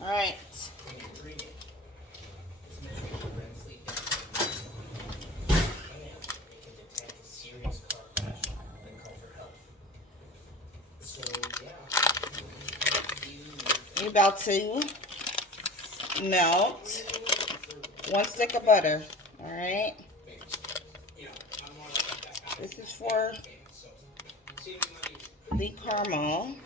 All right. You're about to melt 1 stick of butter. All right. This is for the caramel.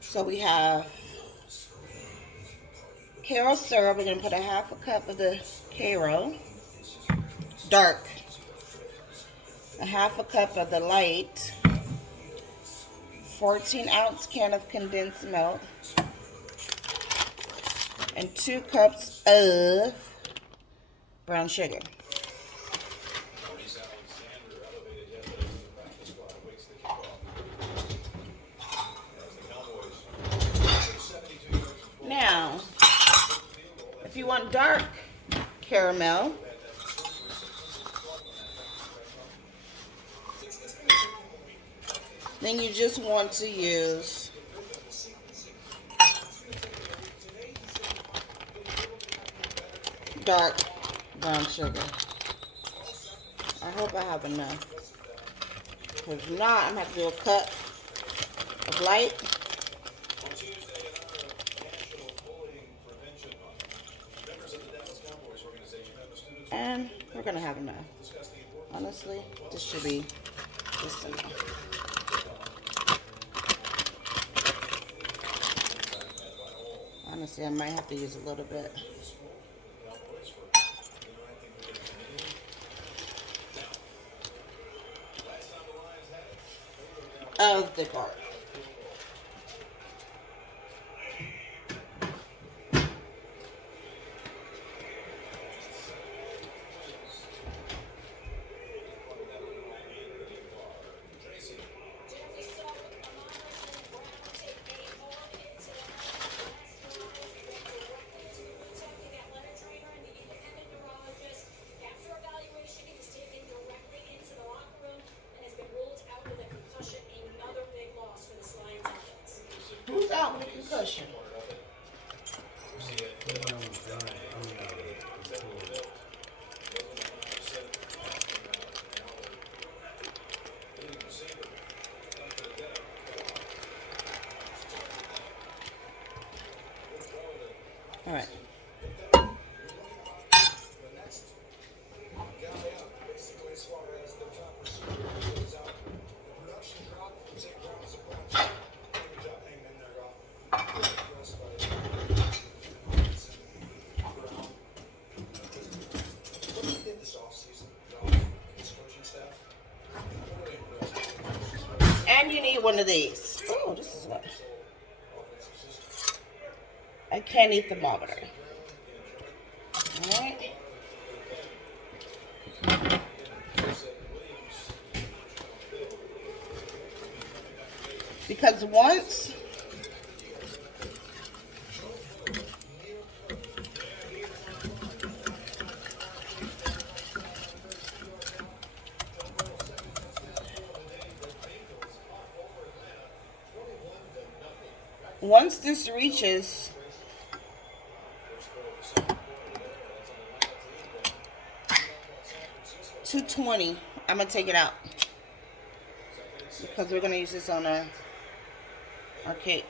So we have Karo syrup. We're going to put a 1/2 cup of the Karo dark, a 1/2 cup of the light, 14-ounce can of condensed milk, and 2 cups of brown sugar. Now, if you want dark caramel, then you just want to use dark brown sugar. I hope I have enough. If not, I'm going to have to do a cup of light. And we're going to have enough. Honestly, this should be just enough. Honestly, I might have to use a little bit. Of the garlic. Who's out with a concussion? All right. And you need one of these. Oh, this is what. I can't eat the thermometer. Alright. Because once this reaches 220, I'm going to take it out. Because we're going to use this on our cake.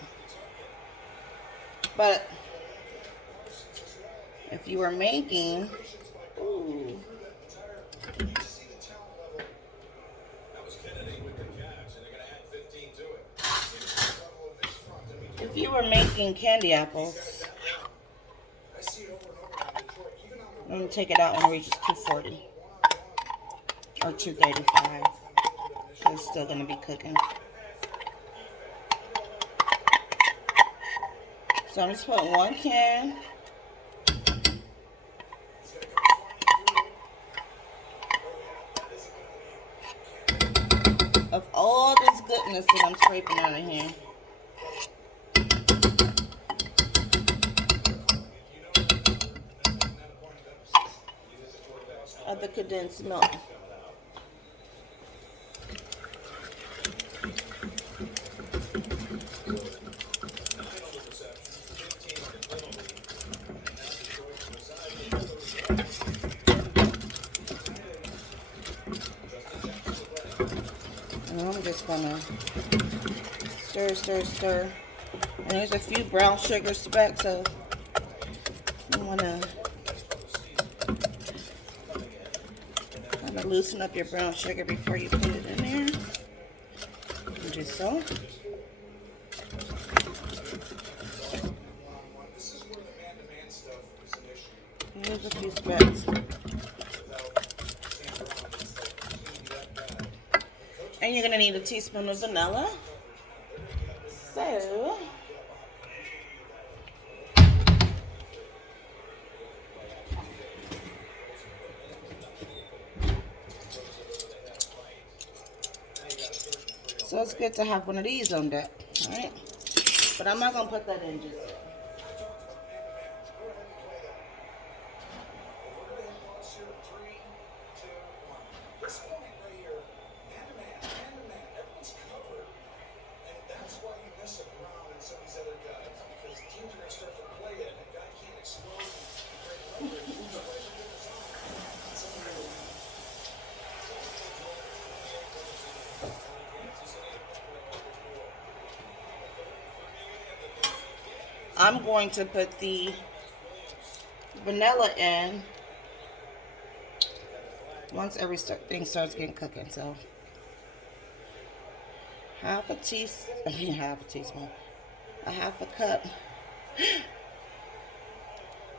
But if you were making... Ooh. If If you were making candy apples, I'm going to take it out when it reaches 240 or 235. It's still going to be cooking. So I'm just putting 1 can. Of all this goodness that I'm scraping out of here. Of the condensed milk. And I'm just gonna stir, stir, stir. And there's a few brown sugar specks, so you wanna kind of loosen up your brown sugar before you put it in there. And just so. Here's a few specks. And you're gonna need a teaspoon of vanilla. So it's good to have one of these on deck, alright? But I'm not gonna put that in just yet. I'm going to put the vanilla in once everything starts getting cooking. So a half a cup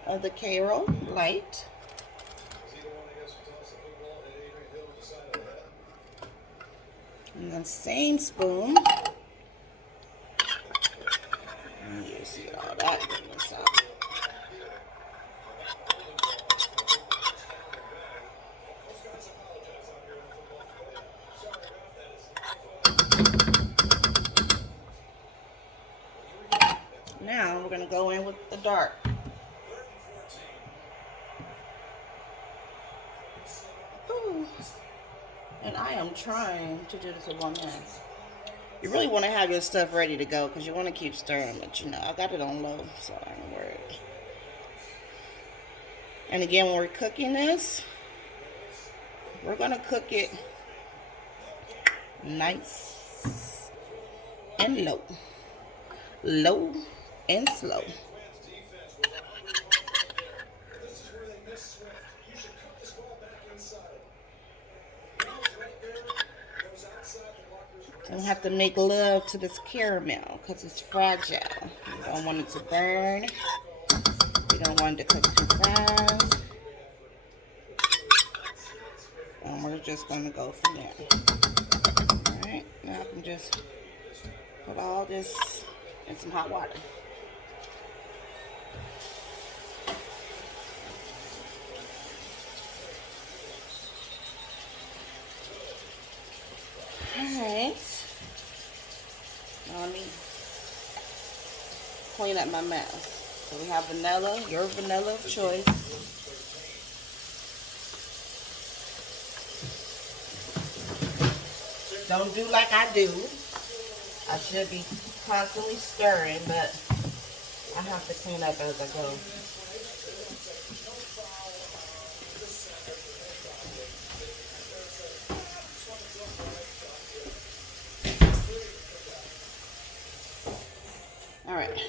of the Karo Light. And then same spoon. You see all that goodness out. Now we're going to go in with the dark. Ooh. And I am trying to do this with one hand. You really want to have your stuff ready to go because you want to keep stirring, but you know, I got it on low, so I ain't worried. And again, when we're cooking this, we're going to cook it nice and low. Low and slow. Don't have to make love to this caramel because it's fragile. You don't want it to burn. You don't want it to cook too fast. And we're just going to go from there. Alright, now I can just put all this in some hot water. Alright. Now let me clean up my mess. So we have vanilla, your vanilla of choice. Don't do like I do. I should be constantly stirring, but I have to clean up as I go. All right.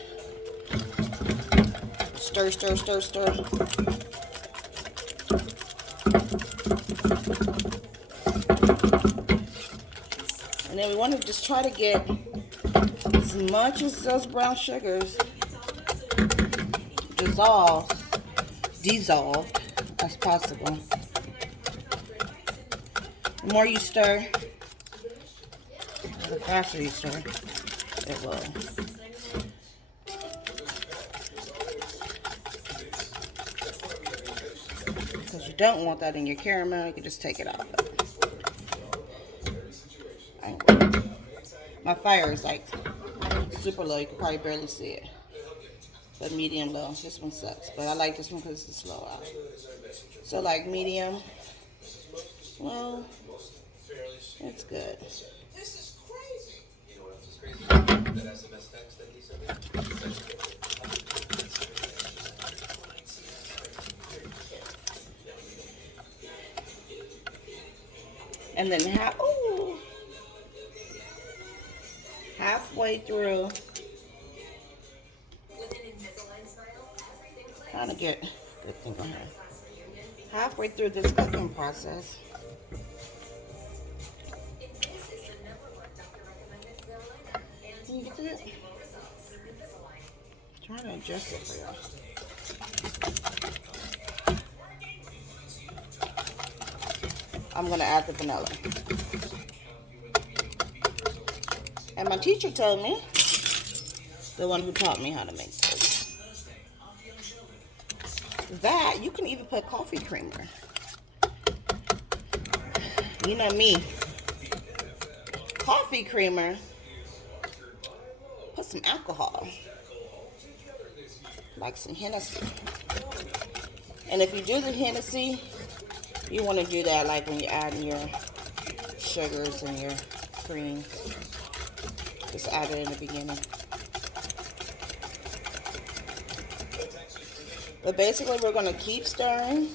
Stir, stir, stir, stir. And then we want to just try to get as much as those brown sugars dissolved as possible. The more you stir, the faster you stir, it will. Because you don't want that in your caramel, you can just take it out. My fire is like super low, you can probably barely see it. But medium low. This one sucks, but I like this one because it's slow out. So like medium, well, it's good. And then halfway through, trying to get good thing on here. Halfway through this cooking process, can you see it? I'm trying to adjust it for y'all. I'm gonna add the vanilla. And my teacher told me, the one who taught me how to make this, that you can even put coffee creamer. You know me, coffee creamer, put some alcohol, like some Hennessy. And if you do the Hennessy, you want to do that like when you're adding your sugars and your cream. Just add it in the beginning. But basically, we're going to keep stirring.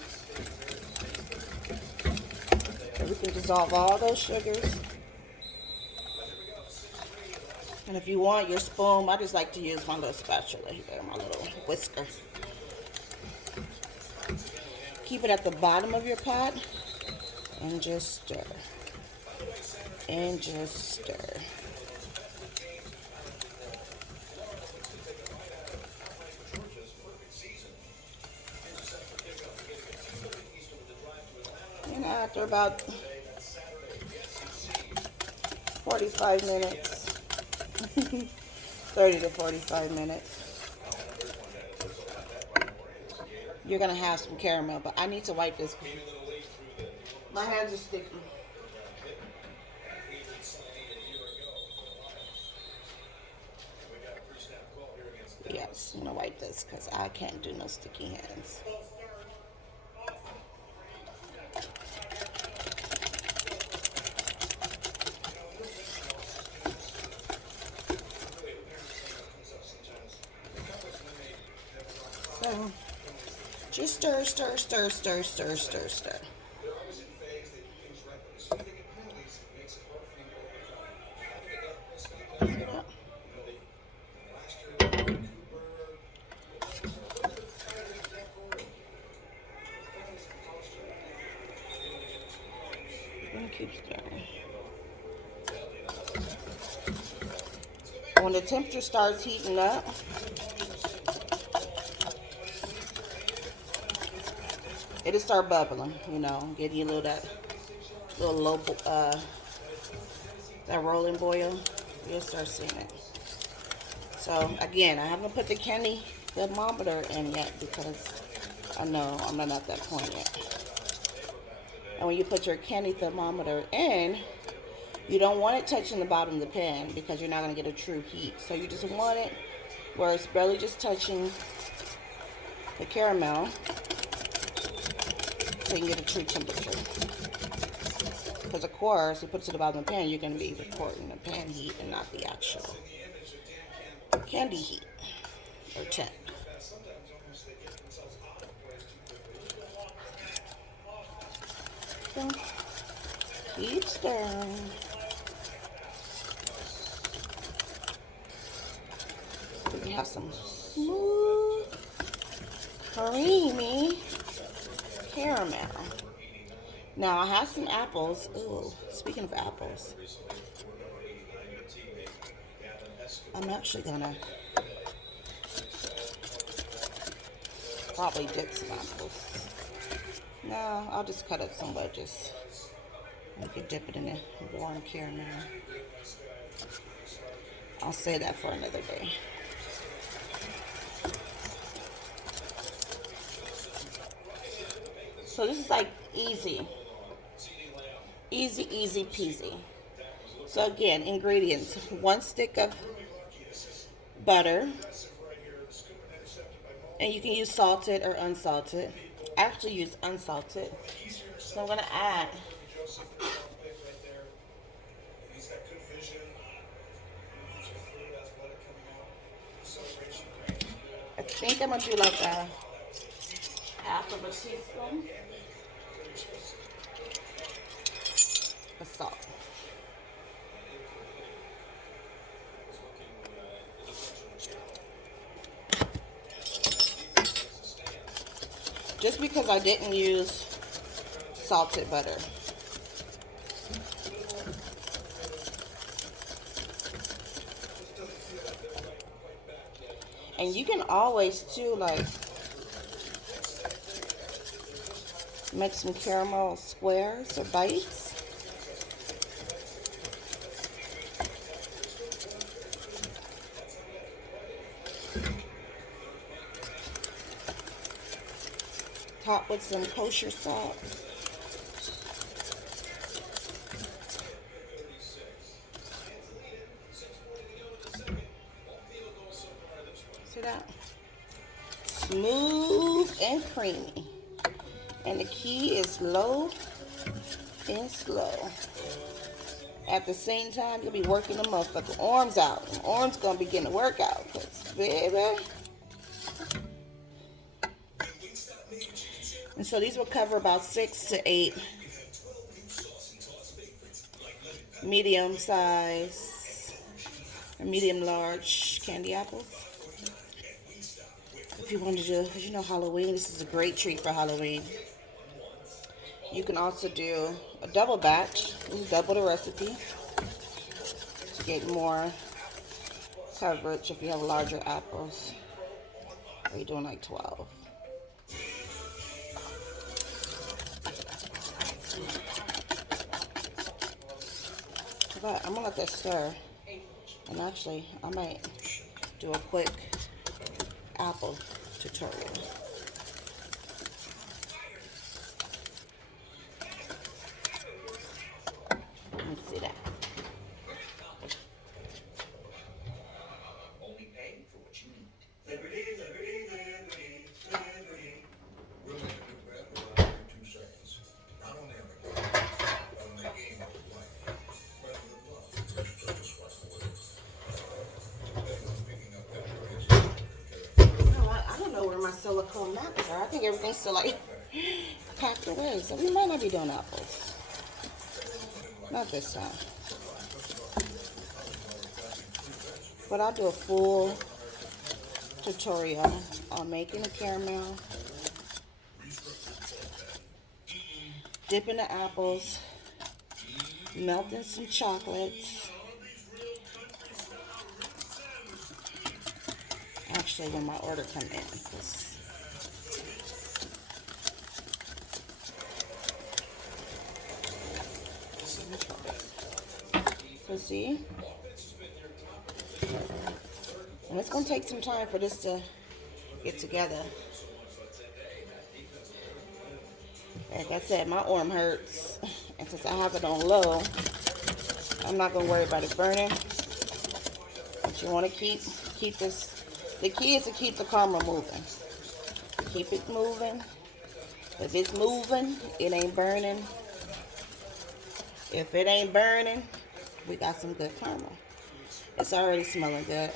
So we can dissolve all those sugars. And if you want your spoon, I just like to use my little spatula here, my little whisker. Keep it at the bottom of your pot and just stir. And just stir. And after about 45 minutes, 30 to 45 minutes, you're gonna have some caramel. But I need to wipe this. My hands are sticky. Yes, I'm gonna wipe this because I can't do no sticky hands. So just stir, stir, stir, stir, stir, stir, stir. Keep stirring. When the temperature starts heating up, it'll start bubbling, you know, getting you a little that little low that rolling boil. You'll start seeing it. So again, I haven't put the candy thermometer in yet because I know I'm not at that point yet. And when you put your candy thermometer in, you don't want it touching the bottom of the pan because you're not going to get a true heat. So you just want it where it's barely just touching the caramel so you can get a true temperature. Because of course, if you put it to the bottom of the pan, you're going to be recording the pan heat and not the actual candy heat or temp. So, keep stirring. We have some smooth, creamy caramel. Now I have some apples. Ooh, speaking of apples, I'm actually gonna probably dip some apples. No, I'll just cut up some wedges. We can dip it in the warm caramel. I'll say that for another day. So this is like easy. Easy, easy peasy. So again, ingredients. 1 stick of butter. And you can use salted or unsalted. I actually use unsalted. So I'm going to add I think I'm going to do like a half of a teaspoon of salt. Just because I didn't use salted butter. And you can always too like make some caramel squares or bites. Top with some kosher salt. See that? Smooth and creamy. And the key is low and slow. At the same time, you'll be working the motherfucking arms out. The arms gonna be getting to work out. Cause baby. And so these will cover about 6 to 8 medium size or medium large candy apples. If you want to do, you know, Halloween, this is a great treat for Halloween. You can also do a double batch, double the recipe to get more coverage if you have larger apples. Or you're doing like 12. But I'm gonna let that stir. And actually, I might do a quick apple tutorial. Let me see that. Only pay for what you need. Liberty, liberty, liberty, liberty. We're going to do that in 2 seconds. Not only on the game, but on the game of life. But with love, there's just a swipe away. Picking up that I don't know where my silicone mats are. I think everything's still like packed away. So we might not be doing apples. Not this time. But I'll do a full tutorial on making the caramel, dipping the apples, melting some chocolates. Actually, when my order come in. So see? And it's going to take some time for this to get together. Like I said, my arm hurts. And since I have it on low, I'm not going to worry about it burning. But you want to keep this. The key is to keep the caramel moving. Keep it moving. If it's moving, it ain't burning. If it ain't burning, we got some good caramel. It's already smelling good.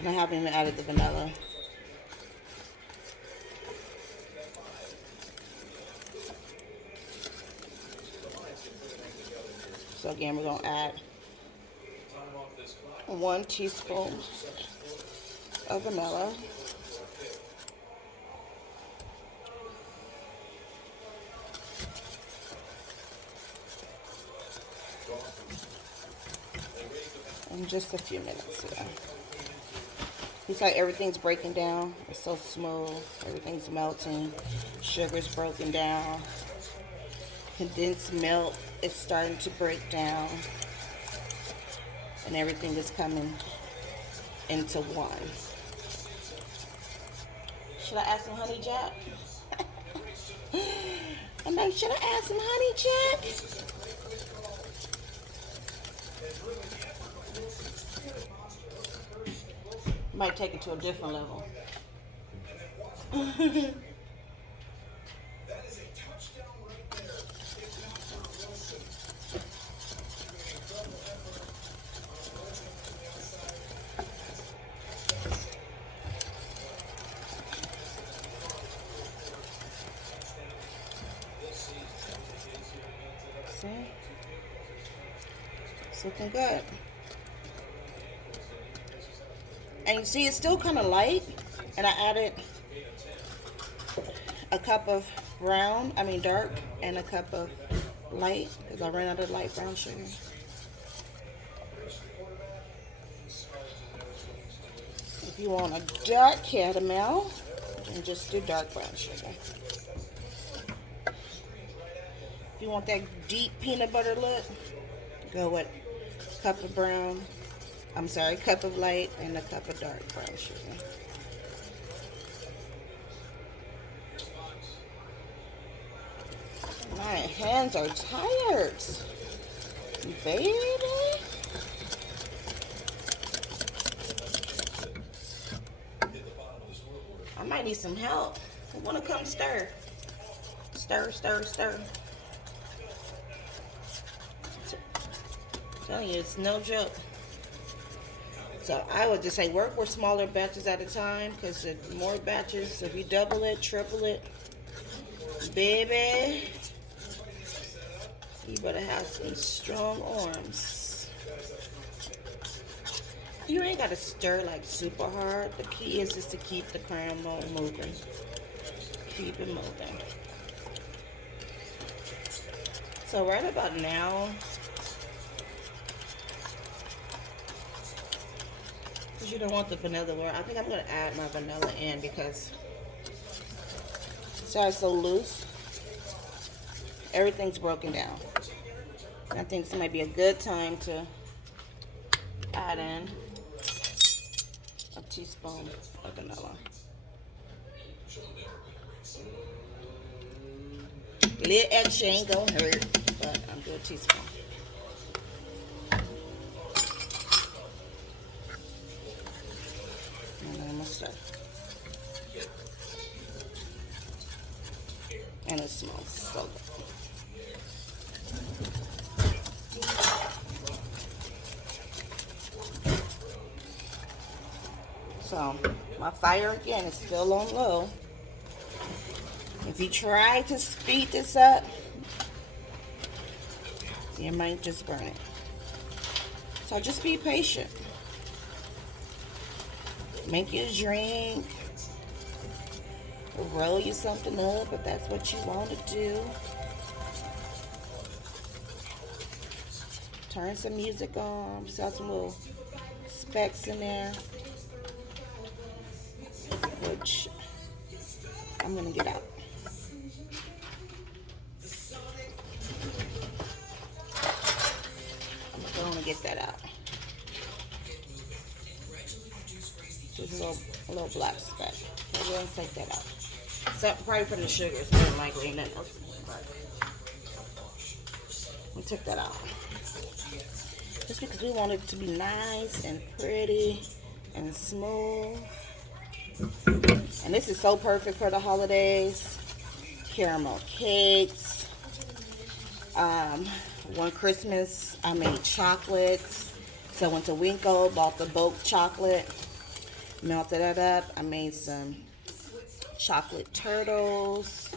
And I haven't even added the vanilla. So again, we're going to add 1 teaspoon of vanilla. in just a few minutes. Yeah. It's like everything's breaking down. It's so smooth. Everything's melting. Sugar's broken down. Condensed milk is starting to break down. And everything is coming into one. Should I add some honey jack? I'm like, should I add some honey jack? Might take it to a different level. See? It's looking good. And you see, it's still kind of light. And I added a cup of dark, and a cup of light, because I ran out of light brown sugar. If you want a dark caramel, then just do dark brown sugar. If you want that deep peanut butter look, go with a cup of cup of light and a cup of dark brown sugar. My hands are tired, baby. I might need some help. I want to come stir. Stir, stir, stir. I'm telling you, it's no joke. So I would just say work with smaller batches at a time, because the more batches, if you double it, triple it, baby, you better have some strong arms. You ain't got to stir like super hard. The key is just to keep the caramel moving. Keep it moving. So right about now, because you don't want the vanilla oil, I think I'm going to add my vanilla in, because it's so loose. Everything's broken down. I think this might be a good time to add in a teaspoon of vanilla. A little extra ain't gonna hurt, but I'm doing a teaspoon. And then I'm gonna stir. And it smells so good. So my fire again is still on low. If you try to speed this up, you might just burn it. So just be patient. Make you a drink. Roll you something up if that's what you want to do. Turn some music on. Just have some little specs in there, which I'm gonna get out. I'm gonna get that out. Just a little black speck. So we're gonna take that out. So probably from the sugar, it's more likely nothing else. We took that out. Just because we want it to be nice and pretty and smooth. And this is so perfect for the holidays. Caramel cakes. One Christmas, I made chocolates. So I went to Winco, bought the bulk chocolate, melted it up. I made some chocolate turtles.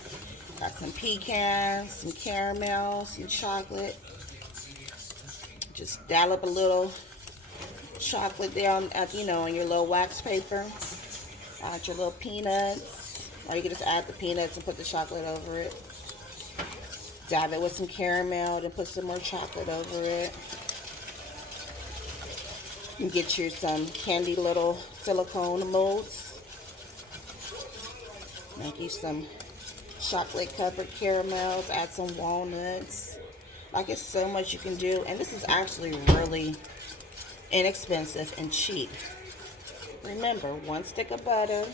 Got some pecans, some caramel, some chocolate. Just dollop a little chocolate down at, on your little wax paper. Add your little peanuts. Or you can just add the peanuts and put the chocolate over it. Dab it with some caramel, then put some more chocolate over it. You can get you some candy little silicone molds. Make you some chocolate covered caramels, add some walnuts. Like, it's so much you can do, and this is actually really inexpensive and cheap. Remember, 1 stick of butter,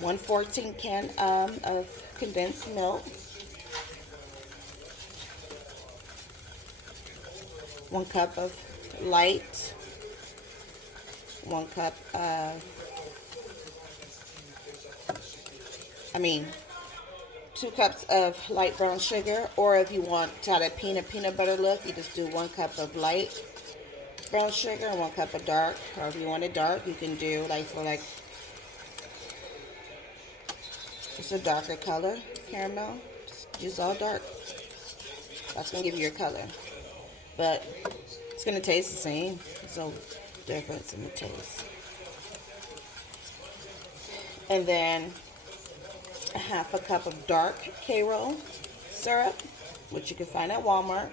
1/14 can of condensed milk, 1 cup of light, 1 cup of, 2 cups of light brown sugar, or if you want to have that peanut butter look, you just do 1 cup of light brown sugar and 1 cup of dark. Or if you want it dark, you can do just a darker color caramel. Just use all dark. That's gonna give you your color, but it's gonna taste the same. There's no difference in the taste. And then 1/2 cup of dark Karo syrup, which you can find at Walmart,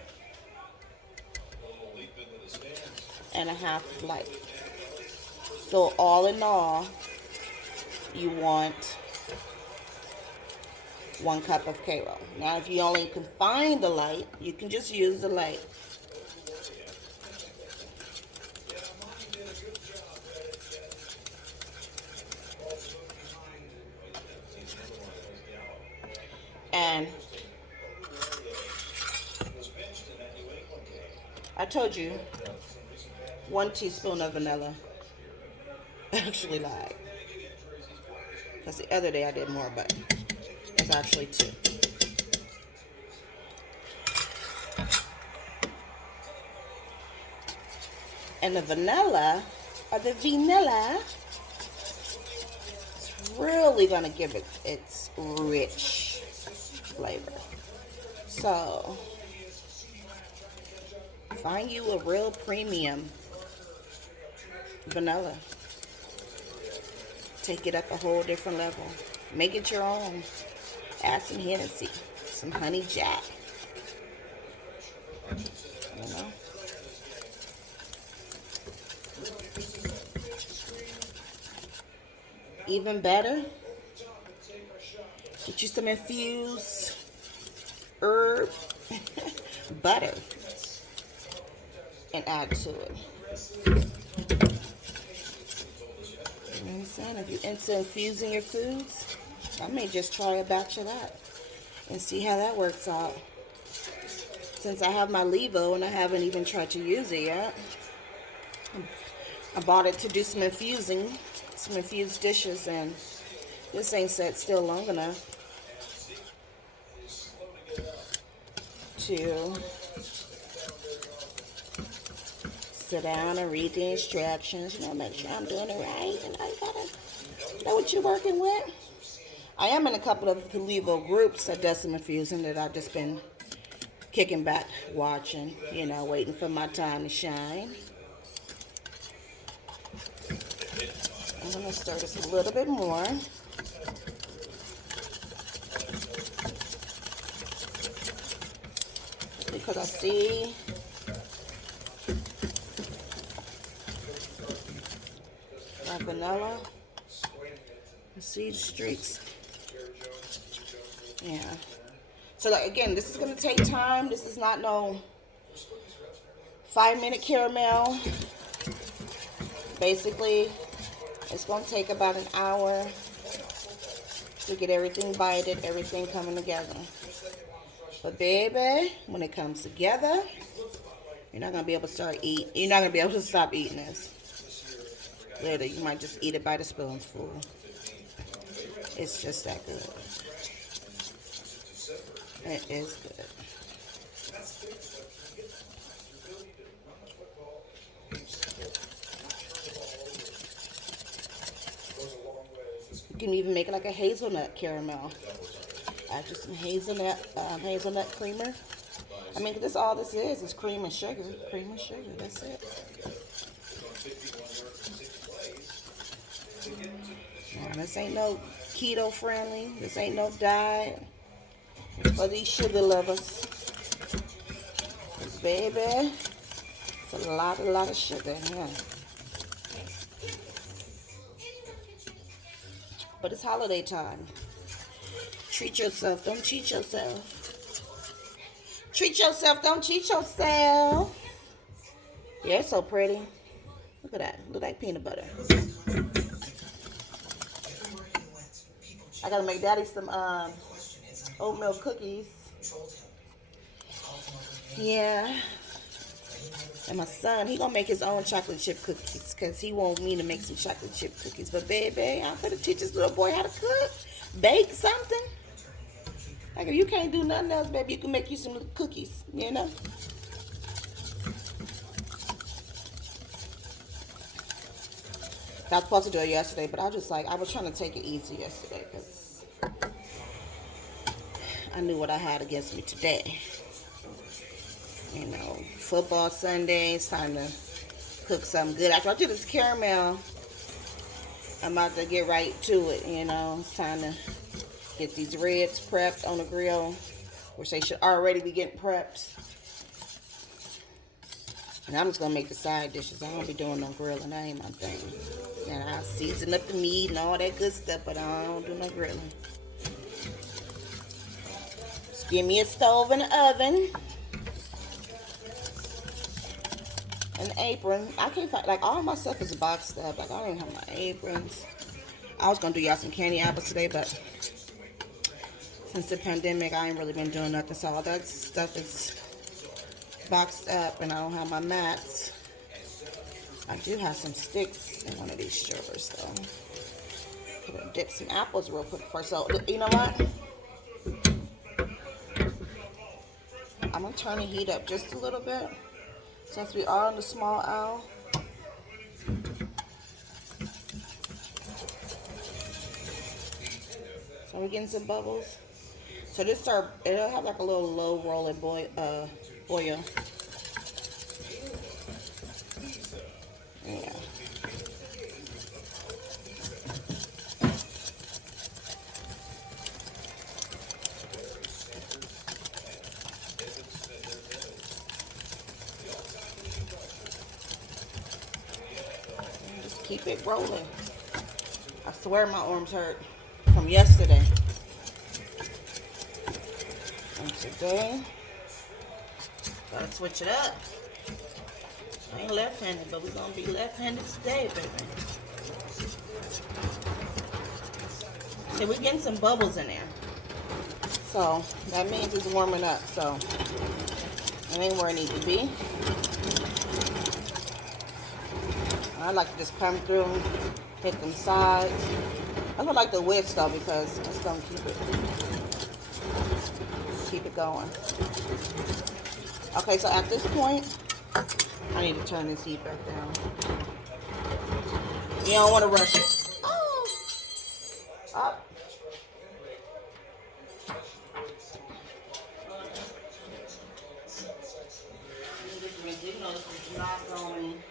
and 1/2 light. So all in all, you want 1 cup of Karo. Now, if you only can find the light, you can just use the light. And I told you 1 teaspoon of vanilla. I actually lied, because the other day I did more, but it's actually 2. And the vanilla is really going to give it its rich flavor. So find you a real premium vanilla. Take it up a whole different level. Make it your own. Add some Hennessy, some honey jack. You know? Even better, get you some infused herb butter and add to it. You know what I'm saying? If you're into infusing your foods, I may just try a batch of that and see how that works out. Since I have my Levo and I haven't even tried to use it yet. I bought it to do some infusing, some infused dishes, and this ain't set still long enough to sit down and read the instructions, make sure I'm doing it right. You gotta know what you're working with. I am in a couple of the Levo groups that does some infusing that I've just been kicking back, watching, waiting for my time to shine. I'm going to stir this a little bit more. Because I see my vanilla. I see the streaks. Yeah. So again, this is going to take time. This is not no 5-minute caramel. Basically, it's going to take about an hour to get everything bited, everything coming together. But baby, when it comes together, you're not going to be able to you're not going to be able to stop eating this. Literally, you might just eat it by the spoonful. It's just that good. It is good. You can even make it like a hazelnut caramel. Add just some hazelnut creamer. This all this is cream and sugar. Cream and sugar, that's it. Now, this ain't no keto friendly. This ain't no diet for these sugar lovers. Baby, It's a lot of sugar in here. But it's holiday time. Treat yourself. Don't cheat yourself. Treat yourself. Don't cheat yourself. Yeah, it's so pretty. Look at that. Look like peanut butter. I gotta make Daddy some oatmeal cookies. Yeah. And my son, he gonna make his own chocolate chip cookies because he want me to make some chocolate chip cookies. But baby, I'm gonna teach this little boy how to cook, bake something. Like if you can't do nothing else, baby, you can make you some little cookies, you know? I was supposed to do it yesterday, but I was trying to take it easy yesterday because I knew what I had against me today. You know, football Sunday, it's time to cook something good. After I do this caramel, I'm about to get right to it, you know. It's time to get these ribs prepped on the grill, which they should already be getting prepped. And I'm just going to make the side dishes. I don't be doing no grilling. That ain't my thing. And I season up the meat and all that good stuff, but I don't do no grilling. Just give me a stove and an oven. An apron. I can't find, like, all my stuff is boxed up. Like, I don't even have my aprons. I was going to do y'all some candy apples today, but since the pandemic, I ain't really been doing nothing. So all that stuff is boxed up, and I don't have my mats. I do have some sticks in one of these strippers, though. Gonna dip some apples real quick first. So, you know what? I'm going to turn the heat up just a little bit. Since we are on the small owl. So we're getting some bubbles. So this it'll have like a little low rolling boil. Yeah. Keep it rolling. I swear my arms hurt from yesterday. And today, gotta switch it up. I ain't left-handed, but we're gonna be left-handed today, baby. See, we're getting some bubbles in there. So, that means it's warming up. So, it ain't where it needs to be. I like to just come through, hit them sides. I don't like the whisk though because it's gonna keep it going. Okay, so at this point, I need to turn this heat back down. You don't want to rush it. Oh, up. You know, this is not going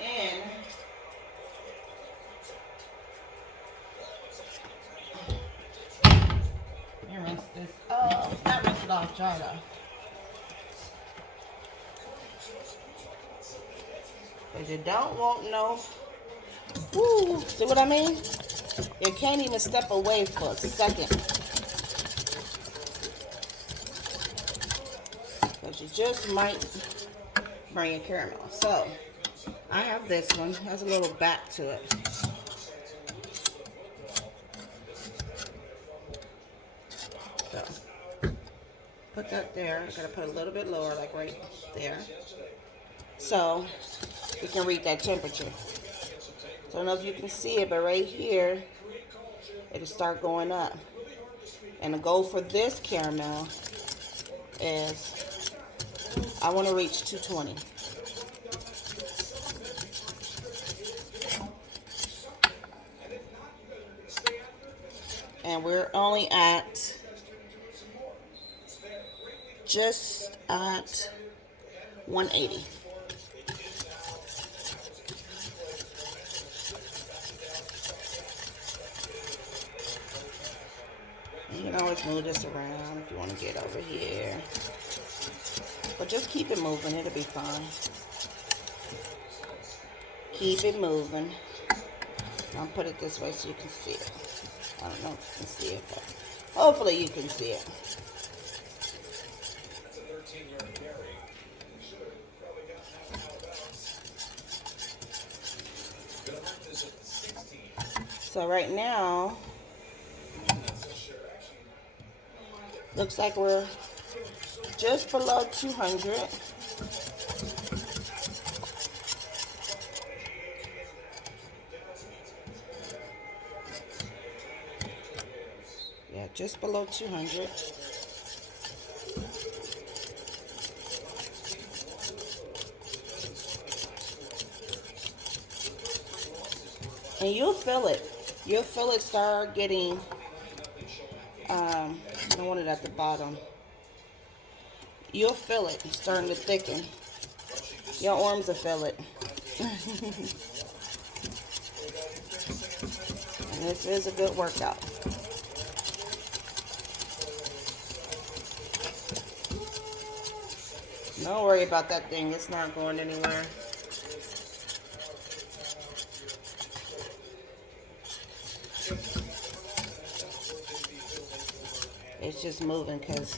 in. Rinse this. Oh, not rinse it off, dry it off. Because you don't want no. Woo, see what I mean? You can't even step away for a second. Because you just might burn your caramel. So, I have this one. It has a little back to it. So, put that there. I gotta put a little bit lower, like right there. So, we can read that temperature. So, I don't know if you can see it, but right here, it'll start going up. And the goal for this caramel is, I want to reach 220. And we're only at just at 180. You can always move this around if you want to get over here. But just keep it moving. It'll be fine. Keep it moving. I'll put it this way so you can see it. I don't know if you can see it, but hopefully you can see it. So right now, looks like we're just below 200. Yeah, just below 200. And you'll feel it. You'll feel it start getting, I don't want it at the bottom. You'll feel it starting to thicken. Your arms will feel it. And this is a good workout. Don't worry about that thing. It's not going anywhere. It's just moving because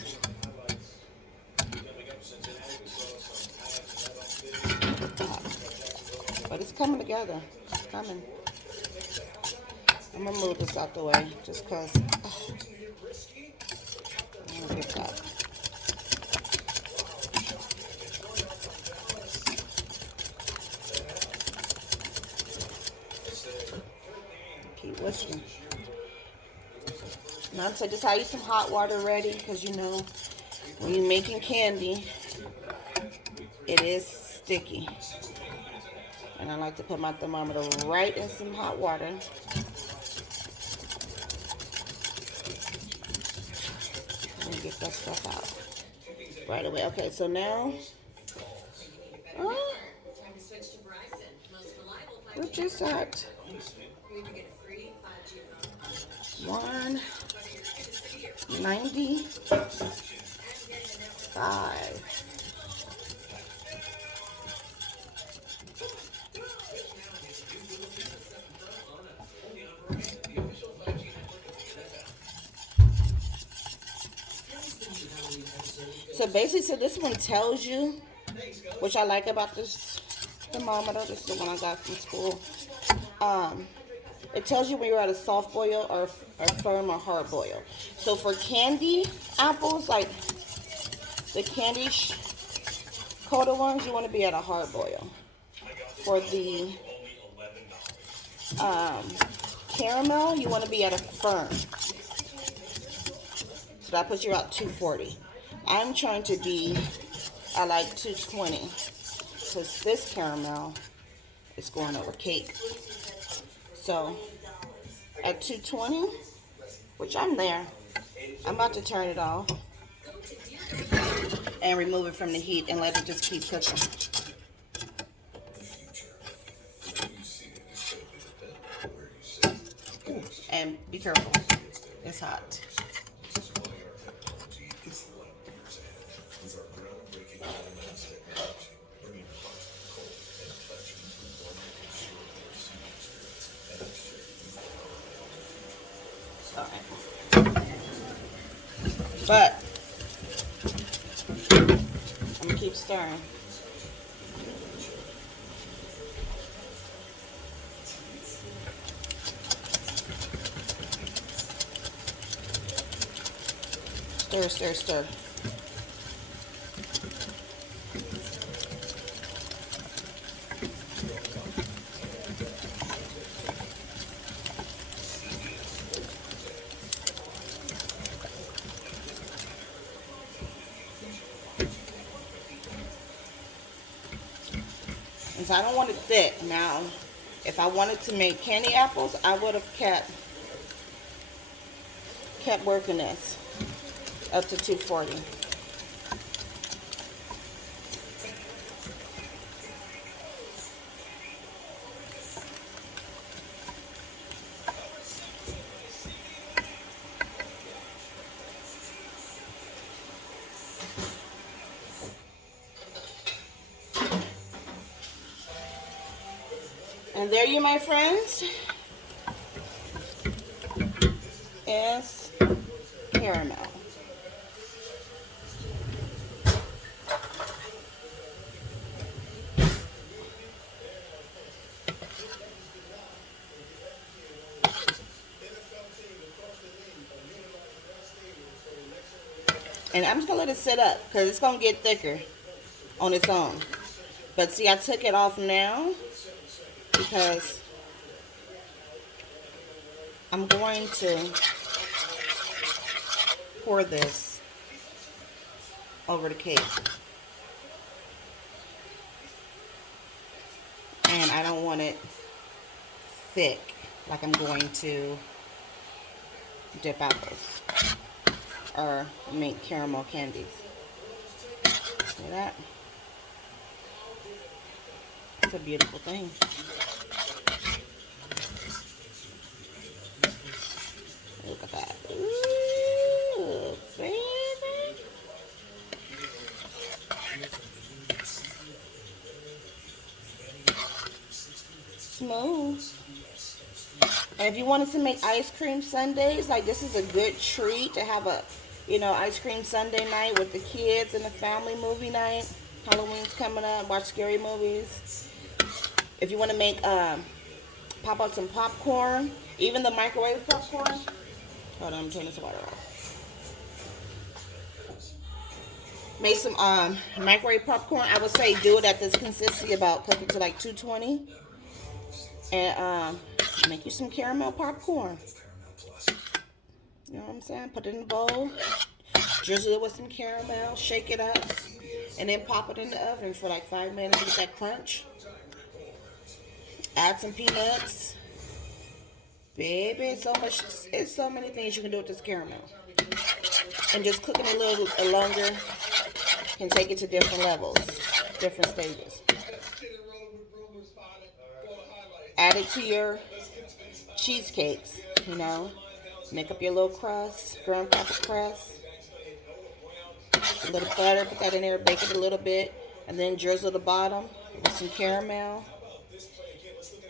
but it's coming together. It's coming. I'm gonna move this out the way just because I'm gonna get that. Keep whisking. Now, so just have you some hot water ready because you know when you're making candy, it is sticky. And I like to put my thermometer right in some hot water. And get that stuff out right away. Okay, so now we're just at 195. So basically, so this one tells you, which I like about this thermometer. This is the one I got from school. It tells you when you're at a soft boil or firm or hard boil. So for candy apples, like the candy coated ones, you want to be at a hard boil. For the caramel, you want to be at a firm. So that puts you at 240. I'm trying to be at like 220 because this caramel is going over cake. So at 220, which I'm there, I'm about to turn it off and remove it from the heat and let it just keep cooking. And be careful, it's hot. But I'm gonna keep stirring. Stir, stir, stir. And so I don't want it thick. Now, if I wanted to make candy apples, I would have kept working this up to 240. And there you, my friends, is caramel. And I'm just going to let it sit up because it's going to get thicker on its own. But see, I took it off now because I'm going to pour this over the cake. And I don't want it thick like I'm going to dip apples or make caramel candies. See that? It's a beautiful thing. Look at that. Ooh, baby. Smooth. And if you wanted to make ice cream sundaes, like this is a good treat to have a, ice cream sundae night with the kids and the family movie night. Halloween's coming up. Watch scary movies. If you want to make, pop out some popcorn, even the microwave popcorn. Hold on, I'm turning this water off. Make some microwave popcorn. I would say do it at this consistency, about cook it to like 220, and make you some caramel popcorn. You know what I'm saying? Put it in a bowl, drizzle it with some caramel, shake it up, and then pop it in the oven for like 5 minutes. Get that crunch. Add some peanuts. Baby, it's so many things you can do with this caramel. And just cooking it a little longer can take it to different levels, different stages. Add it to your cheesecakes, Make up your little crust, graham cracker crust. A little butter, put that in there, bake it a little bit, and then drizzle the bottom with some caramel.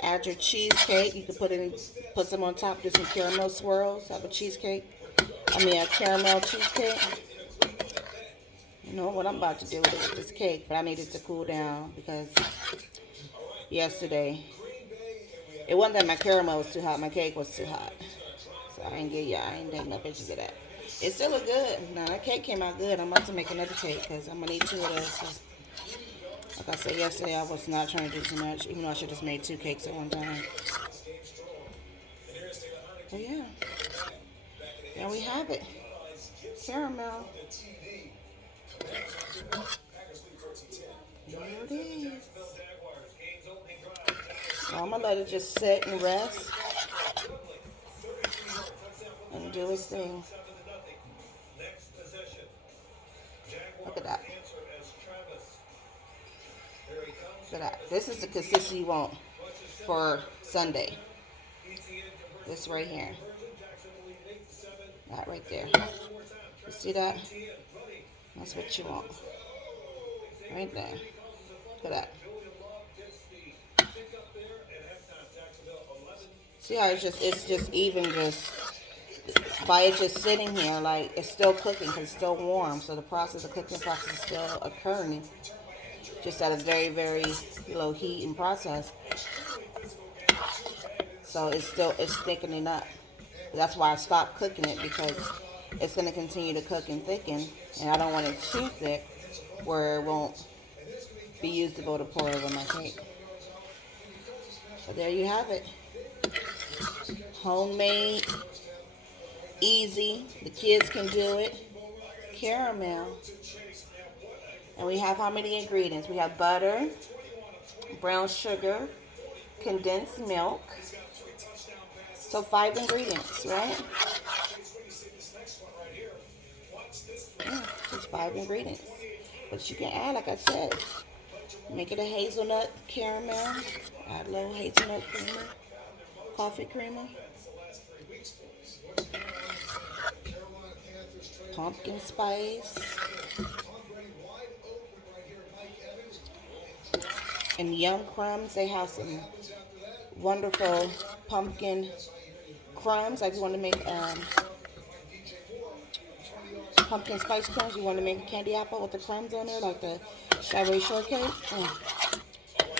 Add your cheesecake. You can put some on top, do some caramel swirls. Have a a caramel cheesecake. You know what I'm about to do with this cake, but I needed to cool down because yesterday it wasn't that my caramel was too hot, my cake was too hot. So I ain't taking no pictures of that. It still look good. Now that cake came out good. I'm about to make another cake because I'm gonna need 2 of those. Like I said yesterday, I was not trying to do too much, even though I should just made 2 cakes at one time. But yeah, there we have it. Caramel. There it is. So I'm gonna let it just sit and rest and do its thing. Look at that. Look at that. This is the consistency you want for Sunday. This right here. That right there. You see that? That's what you want. Right there. Look at that. See how it's just even just by it just sitting here, like it's still cooking because it's still warm. So the cooking process is still occurring, just at a very, very low heat and process. So it's thickening up. That's why I stopped cooking it, because it's going to continue to cook and thicken, and I don't want it too thick where it won't be usable to pour over my cake. But there you have it. Homemade, easy, the kids can do it. Caramel. And we have how many ingredients? We have butter, brown sugar, condensed milk. So 5 ingredients, right? Yeah, just 5 ingredients. But you can add, like I said, make it a hazelnut caramel. Add a little hazelnut creamer, coffee creamer. Pumpkin spice. And Yum Crumbs, they have some wonderful pumpkin crumbs. Like you want to make pumpkin spice crumbs. You want to make a candy apple with the crumbs on there, like the strawberry shortcake.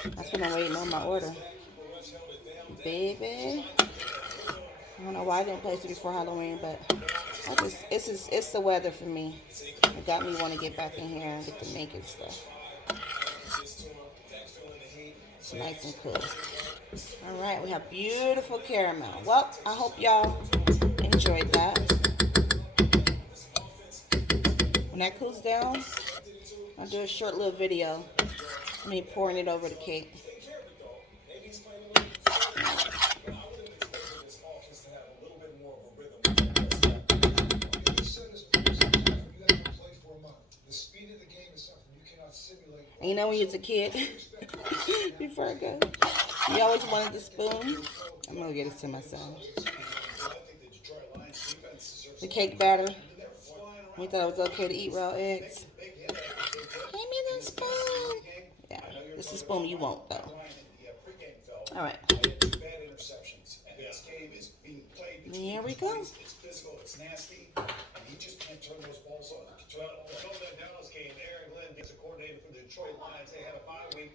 That's what I'm waiting on my order. Baby. I don't know why I didn't place it before Halloween, but it's the weather for me. It got me want to get back in here and get the making stuff. It's nice and cool. All right, we have beautiful caramel. Well, I hope y'all enjoyed that. When that cools down, I'll do a short little video. Me pouring it over the cake. And you know when you was a kid, before I go, you always wanted the spoon. I'm gonna get it to myself. The cake batter. We thought it was okay to eat raw eggs. Give me the spoon. Yeah, this is the spoon you want though. All right. Here we go.